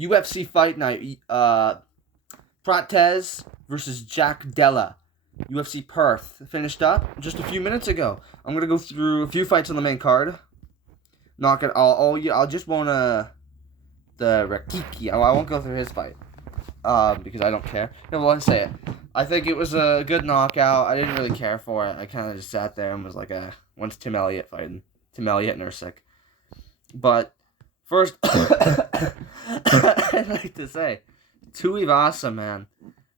UFC Fight Night. Prates versus Jack Della. UFC Perth finished up just a few minutes ago. I'm gonna go through a few fights on the main card. Not gonna. I'll just want the Rakiki. I won't go through his fight. Because I don't care. No, well, let's say it. I think it was a good knockout. I didn't really care for it. I kind of just sat there and was like, when's Tim Elliott fighting? Tim Elliott and Usyk. But first, I'd like to say, Tuivasa, man.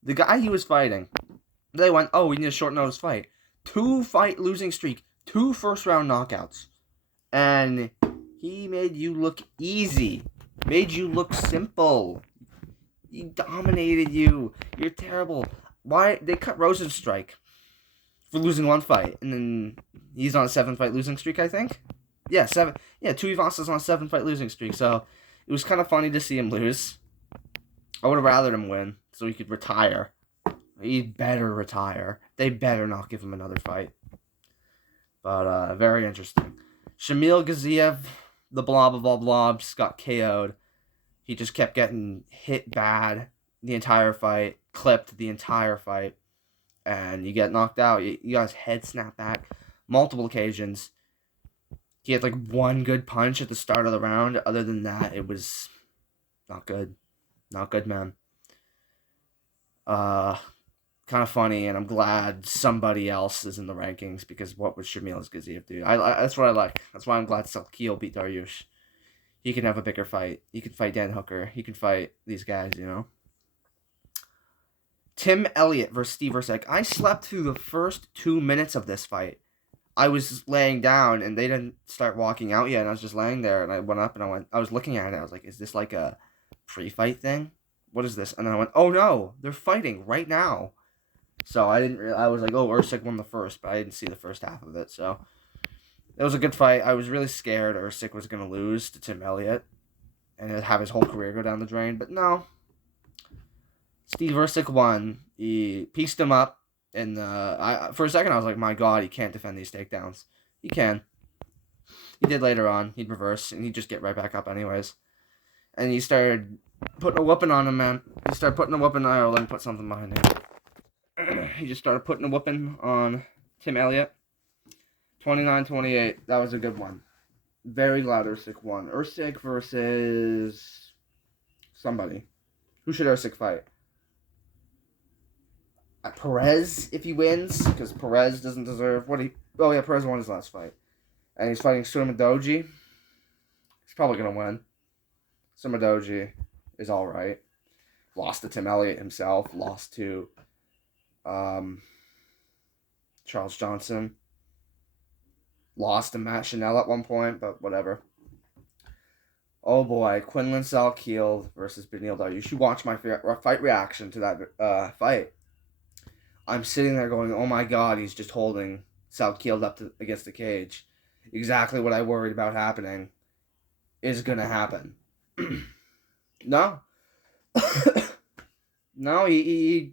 The guy he was fighting, they went, oh, we need a short notice fight. 2-fight losing streak. 2 first-round knockouts. And he made you look easy. Made you look simple. He dominated you. You're terrible. Why? They cut Rosen's strike for losing 1 fight. And then he's on a 7-fight losing streak, I think. Yeah, 7. Yeah, Tuivasa's on a 7-fight losing streak. So it was kind of funny to see him lose. I would have rathered him win so he could retire. He'd better retire. They better not give him another fight. But very interesting. Shamil Gaziev, the blob of all blobs, got KO'd. He just kept getting hit bad the entire fight, clipped the entire fight, and you get knocked out. You got his head snapped back multiple occasions. He had like 1 good punch at the start of the round. Other than that, it was not good. Not good, man. Kind of funny, and I'm glad somebody else is in the rankings because what was Shamil Gaziev, dude? That's what I like. That's why I'm glad Salkiel beat Dariush. He can have a bigger fight. He can fight Dan Hooker. He can fight these guys, you know? Tim Elliott versus Steve Usyk. I slept through the first 2 minutes of this fight. I was laying down, and they didn't start walking out yet, and I was just laying there, and I went up, and I was looking at it. I was like, is this like a pre-fight thing? What is this? And then I went, oh, no, they're fighting right now. So I was like, oh, Usyk won the first, but I didn't see the first half of it, so it was a good fight. I was really scared Usyk was going to lose to Tim Elliott and have his whole career go down the drain. But no. Steve Usyk won. He pieced him up. And for a second, I was like, my God, he can't defend these takedowns. He can. He did later on. He'd reverse, and he'd just get right back up anyways. And he started putting a whooping on him, man. He started putting a whooping. Let me put something behind him. He just started putting a whooping on Tim Elliott. 29-28. That was a good one. Very glad Usyk won. Usyk versus somebody. Who should Usyk fight? Perez, if he wins, because Perez doesn't deserve Perez won his last fight. And he's fighting Surmadoji. He's probably going to win. Surmadoji is alright. Lost to Tim Elliott himself. Lost to Charles Johnson. Lost to Matt Chanel at one point, but whatever. Oh boy, Quinlan Salkiel versus Beneil Dariush. You should watch my fight reaction to that fight. I'm sitting there going, oh my God, he's just holding Salkiel up against the cage. Exactly what I worried about happening is going to happen. No. No, he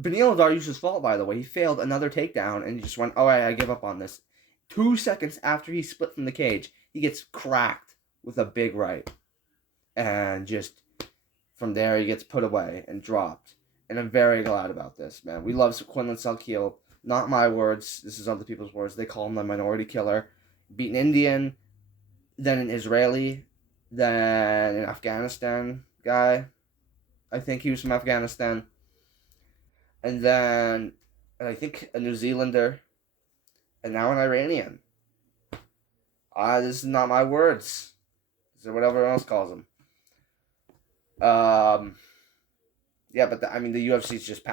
Beneil Dariush's fault, by the way. He failed another takedown, and he just went, I give up on this. 2 seconds after he split from the cage, he gets cracked with a big right. And just from there, he gets put away and dropped. And I'm very glad about this, man. We love Quinlan Salkiel. Not my words. This is other people's words. They call him the minority killer. Beat an Indian, then an Israeli, then an Afghanistan guy. I think he was from Afghanistan. And then, I think, a New Zealander. And now an Iranian. This is not my words. This is what everyone else calls them. Yeah, but the UFC's just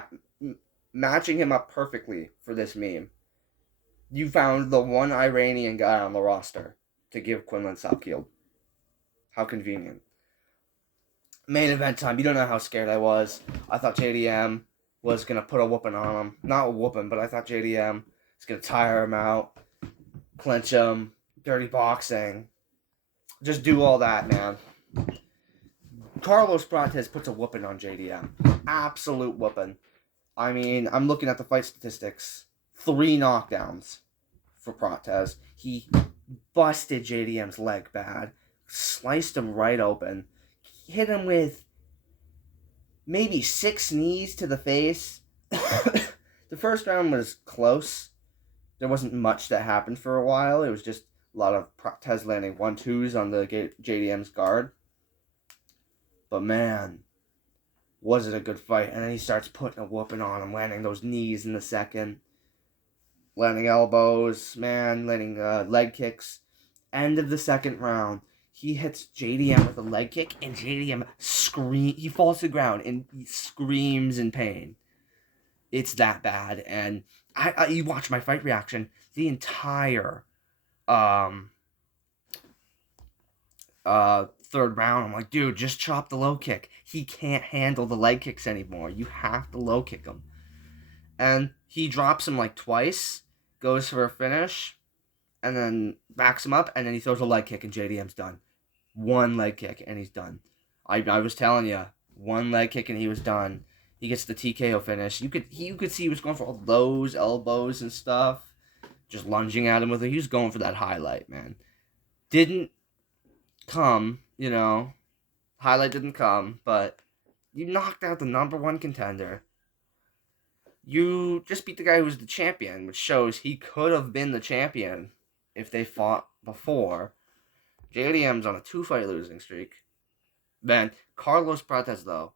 matching him up perfectly for this meme. You found the one Iranian guy on the roster to give Quinlan Salkiel. How convenient. Main event time. You don't know how scared I was. I thought JDM was going to put a whooping on him. Not a whooping, but I thought JDM was going to tire him out, clinch him, dirty boxing. Just do all that, man. Carlos Prates puts a whooping on JDM. Absolute whooping. I mean, I'm looking at the fight statistics. 3 knockdowns for Prates. He busted JDM's leg bad. Sliced him right open. hit him with maybe 6 knees to the face. The first round was close. There wasn't much that happened for a while. It was just a lot of Prates landing 1-2s on the JDM's guard. But man, was it a good fight. And then he starts putting a whooping on him, landing those knees in the second. Landing elbows, man, landing leg kicks. End of the second round, he hits JDM with a leg kick, and JDM he falls to the ground, and he screams in pain. It's that bad, and you watch my fight reaction, the entire third round, I'm like, dude, just chop the low kick. He can't handle the leg kicks anymore. You have to low kick him. And he drops him like twice, goes for a finish, and then backs him up, and then he throws a leg kick, and JDM's done. One leg kick, and he's done. I was telling you, one leg kick, and he was done. He gets the TKO finish. You could see he was going for all those elbows and stuff, just lunging at him with it. He was going for that highlight, man. Didn't come, highlight didn't come, but you knocked out the number one contender. You just beat the guy who was the champion, which shows he could have been the champion if they fought before. JDM's on a 2-fight losing streak. Man, Carlos Prates, though.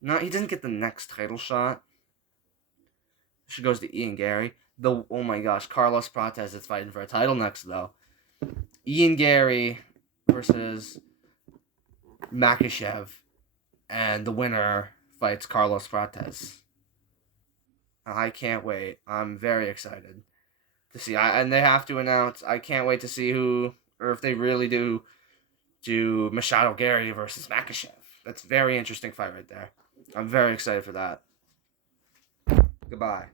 No, he doesn't get the next title shot. She goes to Ian Gary. Oh my gosh, Carlos Prates is fighting for a title next, though. Ian Gary versus Makhachev, and the winner fights Carlos Prates. I can't wait. I'm very excited to see. And they have to announce. I can't wait to see who, or if they really do Machado Gary versus Makhachev. That's a very interesting fight right there. I'm very excited for that. Goodbye.